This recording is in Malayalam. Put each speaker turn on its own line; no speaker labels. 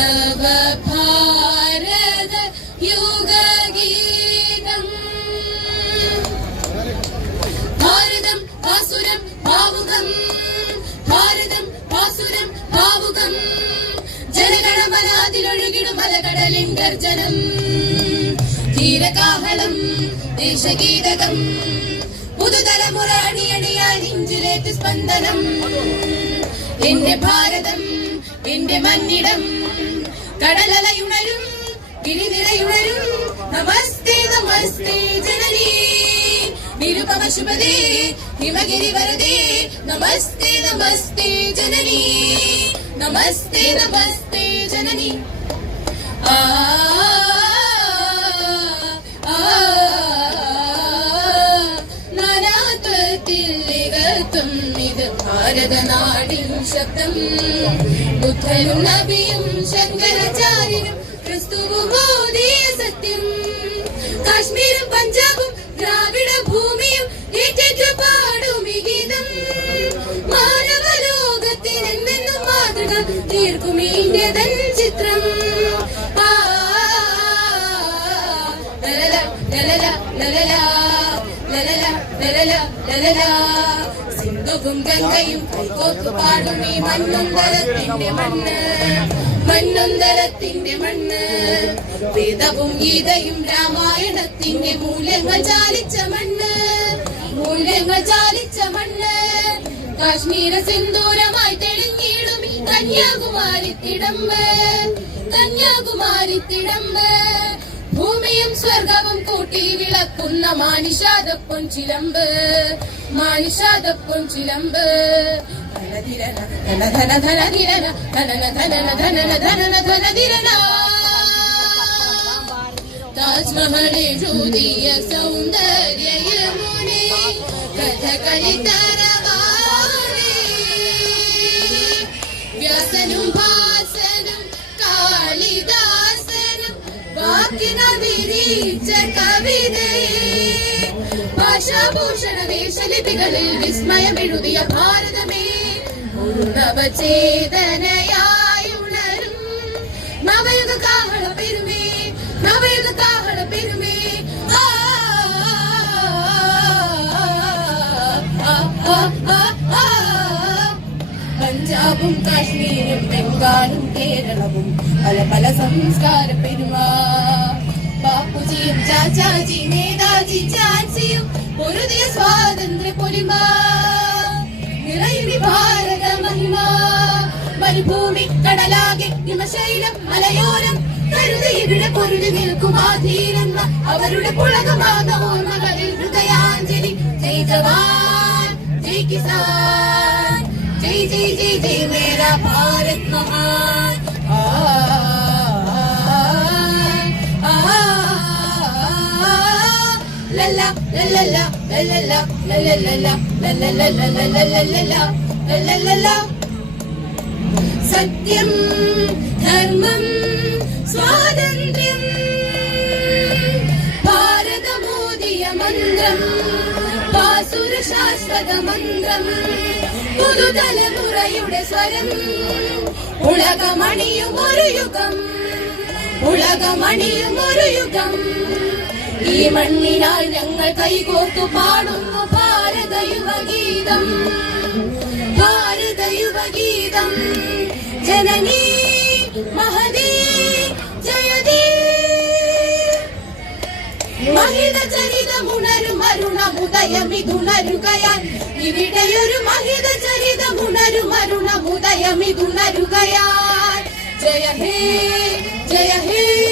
നവഭാരത യുഗഗീതം. ഭാരതം ഭാസുരം ഭാവുകം. ഭാരതം ഭാസുരം ഭാവുകം. ജനഗണമനാതിലൊഴുകിടും മലകടലിൻ ഗർജനം. ധീരകാഹളം ദേശഗീതകം. പുതുതലമുറ അണിയണിയാൻ ഇഞ്ചിലേക്ക് സ്പന്ദനം. എന്റെ ഭാരതം എന്റെ മന്നിടം. ಕಡಲಲ್ಲೆಯುನೆಯು ಬಿರಿ ಬಿರಿ ಉಳರು ನಮಸ್ತೆ ನಮಸ್ತೆ ಜನನಿಯೆ ಬಿರುವವ ಶುಭದೀ, ಹಿಮಗಿರಿ ಬರದೇ ನಮಸ್ತೆ ನಮಸ್ತೆ ಜನನಿಯೆ ನಮಸ್ತೆ ನಮಸ್ತೆ ಜನನಿ. ಆ ഭാരതനാടിൻ ശബ്ദം ബുദ്ധനും നബിയും ശങ്കരാചാര്യനും ക്രിസ്തുവും സത്യം കാശ്മീരും പഞ്ചാബും ദ്രാവിഡ ഭൂമിയും ഏറ്റു പാടും ഗീതം മാനവലോകത്തിനെന്നും മാതൃക തീർക്കും ഇന്ത്യതൻ ചിത്രം ലലല ലലല ലലല ലലല ലലല ലലല സിന്ധുവും ഗംഗയും കൈകോത്തു പാടും ഈ മണ്ണുന്തരത്തിന്റെ മണ്ണ്. മണ്ണുന്തരത്തിന്റെ മണ്ണ്. വേദവും ഗീതയും രാമായണത്തിന്റെ മൂല്യങ്ങൾ ചാലിച്ച മണ്ണ്. മൂല്യങ്ങൾ ചാലിച്ച മണ്ണ്. കാശ്മീര സിന്ദൂരമായി തെളിഞ്ഞിടും ഈ കന്യാകുമാരി തിടമ്പ്. കന്യാകുമാരി തിടമ്പ്. കൂട്ടി വിളക്കുന്ന മാനിഷാദപ്പൊൻ ചിലമ്പ് മാനിഷാദപ്പൊൻ ചിലമ്പ്. ധനധിരന ധന ധന ധനധിരന ധനന ധനന ധനന ധനന ധനധിരന താജ്മഹലെഴുതിയ സൗന്ദര്യ യമുനെ കഥകളി തരവാണി വ്യാസനും ഭാസനും കാളിദാസനും വാക്കിന വിരിച്ച കവിതയെ ഭാഷാഭൂഷണ വേഷലിപികളിൽ ഭാരതമേ ഒരു പെരുമേ. പഞ്ചാബും കാശ്മീരും ബംഗാളും കേരളവും പല പല സംസ്കാര പെരുമ ബാപ്പുജിയും ചാച്ചാജി നേതാജി ചാൻസിയും പൊരുതിയ സ്വാതന്ത്ര്യ പൊലിമ നിറയുവി ഭാരത മഹിമ മരുഭൂമി കടലാകെ ഹിമശൈലം മലയോരം കരുതി ഇവിടെ പൊരുതി നിൽക്കും ധീരന്മ അവരുടെ പുളകമാക ഓർമ്മകളിൽ ഹൃദയാഞ്ജലി ജയ് ജവാൻ ജയ് കിസാൻ ജയ് ജയ് ജയ് ജയ് മേരാ ഭാരത് മഹാൻ ആ സത്യം ധർമ്മം സ്വാതന്ത്ര്യം ഭാരതമോദിയ മന്ത്രം വാസുര ശാശ്വത മന്ത്രം പുതുതലമുറയുടെ സ്വരം ഉലകമണിയും ഒരു യുഗം ഉലകമണിയും ഒരു യുഗം. ഈ മണ്ണിനാൽ ഞങ്ങൾ കൈകോർത്തു പാടുന്നു ഭാരത യുവഗീതം. ഭാരത യുവഗീതം. ജനനീ മഹദീ ജയതീ. മഹിത ചരിതമുണരും അരുണമുദയമിതുണരുകയാൽ ഇവിടെയൊരു മഹിത ചരിതമുണരും അരുണമുദയമിതുണരുകയാൽ ജയ ഹേ.